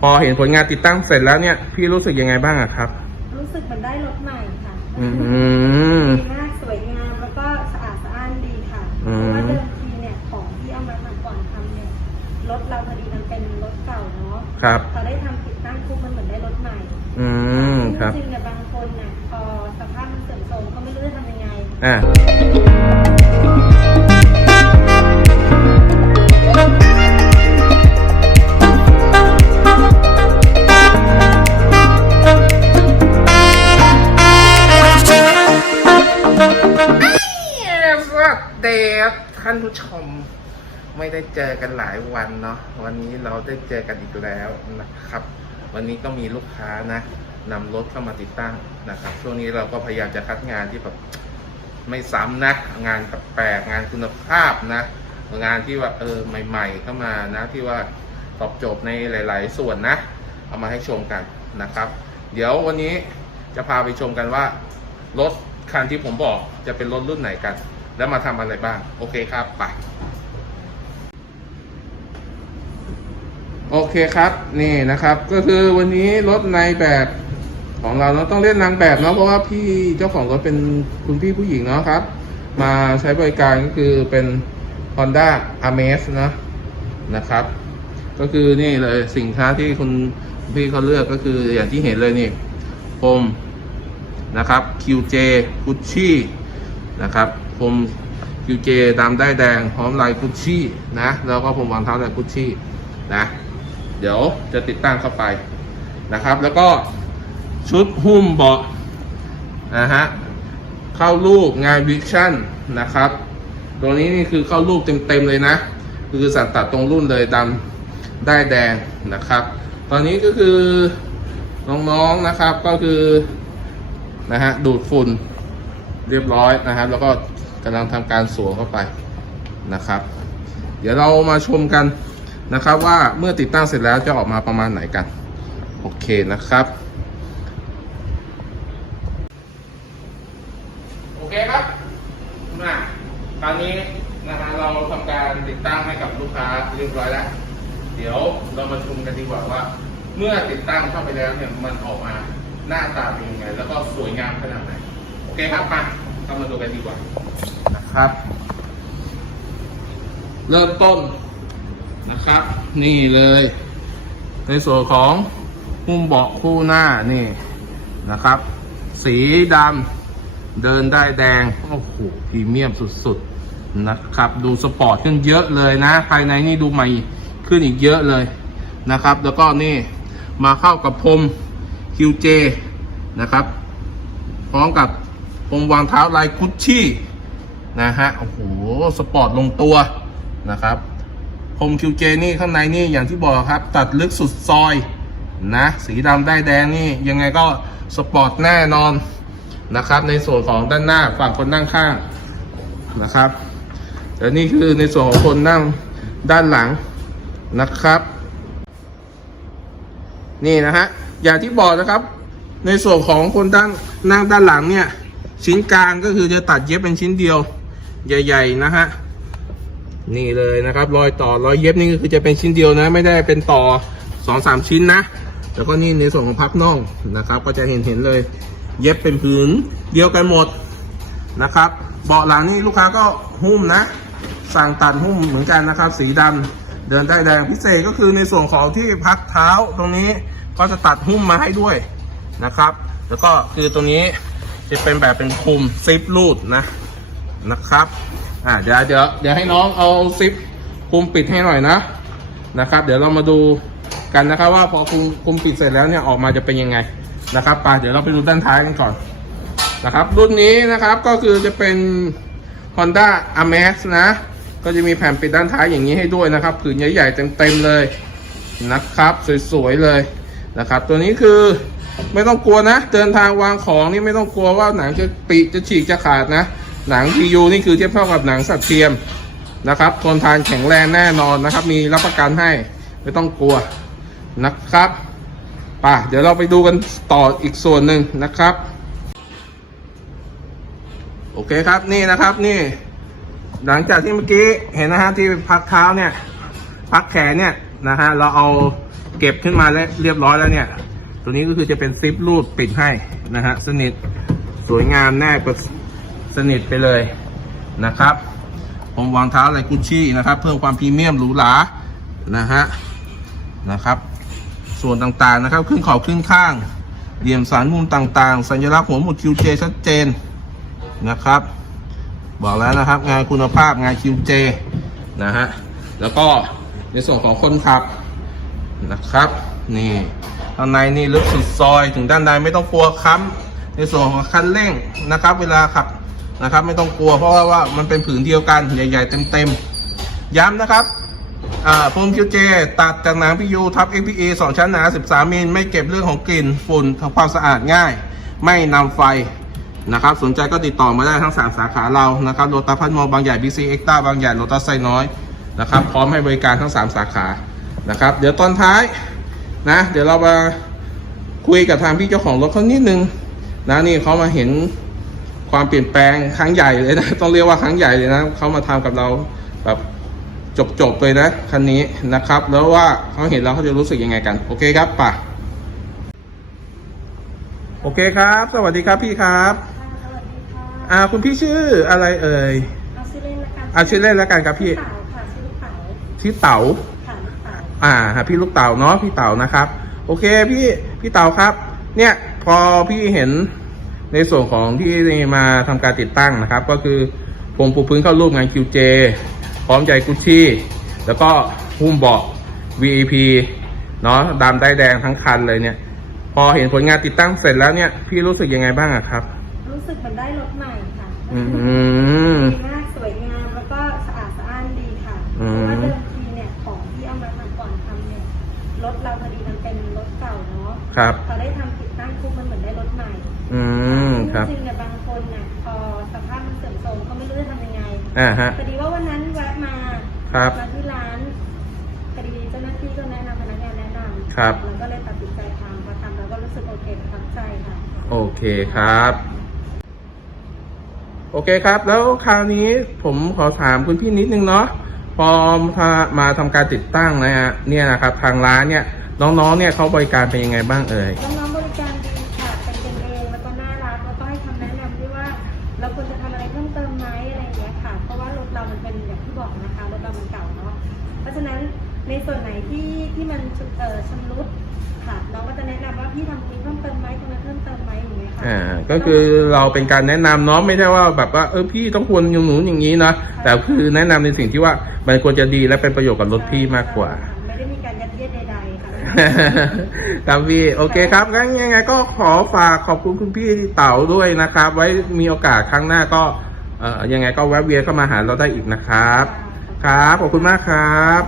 พอเห็นผลงานติดตั้งเสร็จแล้วเนี่ย พี่รู้สึกยังไงบ้างอะครับ รู้สึกเหมือนได้รถใหม่ค่ะอืม ดีมากสวยงามแล้วก็สะอาดสะอ้านดีค่ะอืเพมราะว่าเดิมทีเนี่ยของที่เอามาทำก่อนทำเนี่ยรถเราพอดีมันเป็นรถเก่าเนาะครับ พอได้ทำติดตั้งปุ๊บมันเหมือนได้รถใหม่อืมครับจริงๆเนี่ยบางคนเนี่ยพอสภาพมันเสื่อมโทรมเขาไม่รู้จะทำยังไง อะส ผู้ชมไม่ได้เจอกันหลายวันเนาะวันนี้เราได้เจอกันอีกแล้วนะครับ วันนี้ก็มีลูกค้านะนำรถเข้ามาติดตั้งนะครับ ช่วงนี้เราก็พยายามจะคัดงานที่แบบไม่ซ้ำนะ งานแปลกงานคุณภาพนะงานที่ว่าเออใหม่ ๆ เข้ามานะที่ว่าตอบโจทย์ในหลาย ๆ ส่วนนะ เอามาให้ชมกันนะครับ เดี๋ยววันนี้จะพาไปชมกันว่ารถคันที่ผมบอกจะเป็นรถรุ่นไหนกัน แล้วมาทำอะไรบ้าง โอเคครับไปโอเคครับนี่นะครับ ก็คือวันนี้รถในแบบของเราเราต้องเล่นนางแบบเนาะเพราะว่าพี่เจ้าของรถเป็นคุณพี่ผู้หญิงเนาะครับ มาใช้บริการก็คือเป็น Honda a m a z นะนะครับ ก็คือนี่เลยสินค้าที่คุณพี่เขาเลือกก็คืออย่างที่เห็นเลยนี่พรมนะครับ QJ Gucci นะครับ พรม QJ ดำได้แดงพร้อมลาย Gucci นะแล้วก็พรมวางเท้าลาย Gucci นะเดี๋ยวจะติดตั้งเข้าไปนะครับ แล้วก็ชุดหุ้มเบาะนะฮะเข้ารูปงานวิชั่นนะครับตัวนี้นี่คือเข้ารูปเต็มๆเลยนะ คือสั่งตัดตรงรุ่นเลยดำได้แดงนะครับ ตอนนี้ก็คือน้องๆนะครับก็คือนะฮะดูดฝุ่นเรียบร้อยนะครับ แล้วก็ำลังทำการสวมเข้าไปนะครับ เดี๋ยวเรามาชมกันนะครับว่าเมื่อติดตั้งเสร็จแล้วจะออกมาประมาณไหนกัน โอเคนะครับ โอเคครับมาตอนนี้นะฮะเราทำการติดตั้งให้กับลูกค้าเรียบร้อยแล้ว เดี๋ยวเรามาชมกันดีกว่าว่า เมื่อติดตั้งเข้าไปแล้วเนี่ยมันออกมาหน้าตาเป็นยังไง แล้วก็สวยงามขนาดไหน โอเคครับมา เข้ามาดูกันดีกว่านะครับ เริ่มต้นนะครับ นี่เลย ในส่วนของหุ้มเบาะคู่หน้านี่นะครับ สีดำเดินได้แดง โอ้โหพรีเมียมสุดๆนะครับ ดูสปอร์ตขึ้นเยอะเลยนะ ภายในนี่ดูใหม่ขึ้นอีกเยอะเลยนะครับ แล้วก็นี่มาเข้ากับพรม QJ นะครับ พร้อมกับ พรมวางเท้าลายกุชชี่นะฮะโอ้โหสปอร์ตลงตัวนะครับพรม QJ นี่ข้างในนี่อย่างที่บอกครับ ตัดลึกสุดซอยนะ สีดำได้แดงนี่ยังไงก็สปอร์ตแน่นอนนะครับ ในส่วนของด้านหน้าฝั่งคนนั่งข้างนะครับและนี่คือในส่วนของคนนั่งด้านหลังนะครับ นี่นะฮะอย่างที่บอกนะครับ ในส่วนของคนด้านนั่งด้านหลังเนี่ย ชิ้นกลางก็คือจะตัดเย็บเป็นชิ้นเดียว ใหญ่ ๆ นะฮะนี่เลยนะครับ รอยต่อรอยเย็บนี่ก็คือจะเป็นชิ้นเดียวนะ ไม่ได้เป็นต่อสองสามชิ้นนะแล้วก็นี่ในส่วนของพับน่องนะครับ ก็จะเห็นเห็นเลย เย็บเป็นผืนเดียวกันหมดนะครับ เบาะหลังนี่ลูกค้าก็หุ้มนะ สั่งตัดหุ้มเหมือนกันนะครับ สีดำเดินได้แดงพิเศษก็คือในส่วนของที่พักเท้าตรงนี้ก็จะตัดหุ้มมาให้ด้วยนะครับ แล้วก็คือตรงนี้ จะเป็นแบบเป็นคุมซิปรูดนะนะครับอ่าเดี๋ยวเดี๋ยวเดี๋ยวให้น้องเอาซิปคุมปิดให้หน่อยนะนะครับ เดี๋ยวเรามาดูกันนะครับว่าพอคุมคุมปิดเสร็จแล้วเนี่ยออกมาจะเป็นยังไงนะครับไปเดี๋ยวเราไปดูด้านท้ายกันก่อนนะครับ รุ่นนี้นะครับก็คือจะเป็น Honda a m a z นะ ก็จะมีแผ่นปิดด้านท้ายอย่างนี้ให้ด้วยนะครับผืนใหญ่ๆเต็มๆเลยนะครับ สวยๆเลยนะครับ ตัวนี้คือ ไม่ต้องกลัวนะ เดินทางวางของนี่ไม่ต้องกลัวว่าหนังจะปีจะฉีกจะขาดนะ หนัง PU นี่คือเทียบเท่ากับหนังสัตว์เทียมนะครับ ทนทานแข็งแรงแน่นอนนะครับ มีรับประกันให้ไม่ต้องกลัวนะครับป่ะเดี๋ยวเราไปดูกันต่ออีกส่วนหนึ่งนะครับ โอเคครับนี่นะครับนี่ หลังจากที่เมื่อกี้เห็นนะฮะที่พักเท้าเนี่ย พักแขนเนี่ยนะฮะเราเอาเก็บขึ้นมาแล้วเรียบร้อยแล้วเนี่ย ตัวนี้ก็คือจะเป็นซิปรูดปิดให้นะฮะสนิทสวยงามแนบสนิทไปเลยนะครับ ผมวางเท้าอะไรกุชชี่นะครับ เพิ่มความพรีเมียมหรูหรานะฮะนะครับ ส่วนต่างๆนะครับ ขึ้นขอบขึ้นข้าง เหลี่ยมสันมุมต่างๆ สัญลักษณ์หัวหมุด QJ ชัดเจนนะครับ บอกแล้วนะครับงานคุณภาพงาน QJ นะฮะแล้วก็ในส่วนของคนขับนะครับ นี่ ข้างในนี่ลึกสุดซอยถึงด้านในไม่ต้องกลัวค้ำในส่วนของคันเร่งนะครับ เวลาขับนะครับ ไม่ต้องกลัวเพราะว่าวามันเป็นผืนเดียวกันใหญ่ๆเต็มๆย้ำนะครับอ่มคิวเจตัดจากหนังพียูทับ XPE 2 ชั้นหนา 13 มิลไม่เก็บเรื่องของกลิ่นฝุ่นทำความสะอาดง่าย ไม่นำไฟนะครับ สนใจก็ติดต่อมาได้ทั้ง 3 สาขาเรานะครับโลตัสพัทมอบางใหญ่ BC เอ็กต้าบางใหญ่โลตัสไซน้อยนะครับ พร้อมให้บริการทั้ง 3 สาขานะครับ เดี๋ยวตอนท้าย นะ เดี๋ยวเรามาคุยกับทางพี่เจ้าของรถเขานิดนึงนะนี่เขามาเห็นความเปลี่ยนแปลงครั้งใหญ่เลยนะต้องเรียกว่าครั้งใหญ่เลยนะเขามาทำกับเราแบบจบๆเลยนะคันนี้นะครับ แล้วว่าเขาเห็นแล้วเขาจะรู้สึกยังไงกัน โอเคครับป่ะโอเคครับ สวัสดีครับพี่ครับค่ะสวัสดีค่ะอ่าคุณพี่ชื่ออะไรเอ่ยเอาชื่อเล่นละกันอ่าชื่อเล่นแล้วกันครับพี่เต๋าค่ะชื่อลูกเต๋าชื่อเต๋าค่ะลูกเต๋า อ่าฮะพี่ลูกเต๋าเนาะพี่เต๋านะครับ โอเคพี่พี่เต๋าครับ เนี่ยพอพี่เห็นในส่วนของที่มาทำการติดตั้งนะครับ ก็คือผมปูพื้นเข้ารูปงาน QJ พร้อมใจกุชชี่ แล้วก็หุ้มเบาะ VEP เนาะดำได้แดงทั้งคันเลยเนี่ย พอเห็นผลงานติดตั้งเสร็จแล้วเนี่ย พี่รู้สึกยังไงบ้างอะครับ รู้สึกเหมือนได้รถใหม่ค่ะ อืมดีมากสวยงามแล้วก็สะอาดสะอ้านดีค่ะเพอืมราะว่าเดิม ครับพอได้ทำติดตั้งปุ๊บมันเหมือนได้รถใหม่อืมครับจริงๆเนี่ยบางคนเนี่ยพอสภาพมันเสื่อมโทรมก็ไม่รู้จะทำยังไงอ่าฮะ พอดีว่าวันนั้นแวะมาครับ มาที่ร้านพอดีเจ้าหน้าที่ก็แนะนำพนักงานแนะนำครับแล้วก็เลยตัดสินใจทำพอทำแล้วก็รู้สึกโอเคประทับใจค่ะ โอเคครับ โอเคครับ แล้วคราวนี้ผมขอถามคุณพี่นิดนึงเนาะพอมามาทำการติดตั้งนะฮะเนี่ยนะครับ ทางร้านเนี่ย น้องๆ เนี่ยเขาบริการเป็นยังไงบ้างเอ่ย น้องๆบริการดีค่ะเป็นกันเองแล้วก็น่ารักแล้วก็ให้คำแนะนำด้วยว่า เราควรจะทำอะไรเพิ่มเติมไหมอะไรอย่างเงี้ยค่ะ เพราะว่ารถเรามันเป็นอย่างที่บอกนะคะรถเรามันเก่าเนาะ เพราะฉะนั้นในส่วนไหนที่ที่มันเอ่อชำรุดค่ะน้องก็จะแนะนำว่าพี่ทำตรงนี้เพิ่มเติมไหมตรงนั้นเพิ่มเติมไหมอย่างเงี้ยค่ะ อ่า ก็คือเราเป็นการแนะนำเนาะไม่ใช่ว่าแบบว่าเออพี่ต้องควรอย่างหนูอย่างนี้นะ แต่คือแนะนำในสิ่งที่ว่ามันควรจะดีและเป็นประโยชน์กับรถพี่มากกว่า ไม่ได้มีการยัดเยียดใดๆค่ะ ครับพี่โอเคครับงั้นยังไงก็ขอฝากขอบคุณคุณพี่เต๋าด้วยนะครับ ไว้มีโอกาสครั้งหน้าก็เอ่อยังไงก็แวะเวียนเข้ามาหาเราได้อีกนะครับ ครับขอบคุณมากครับ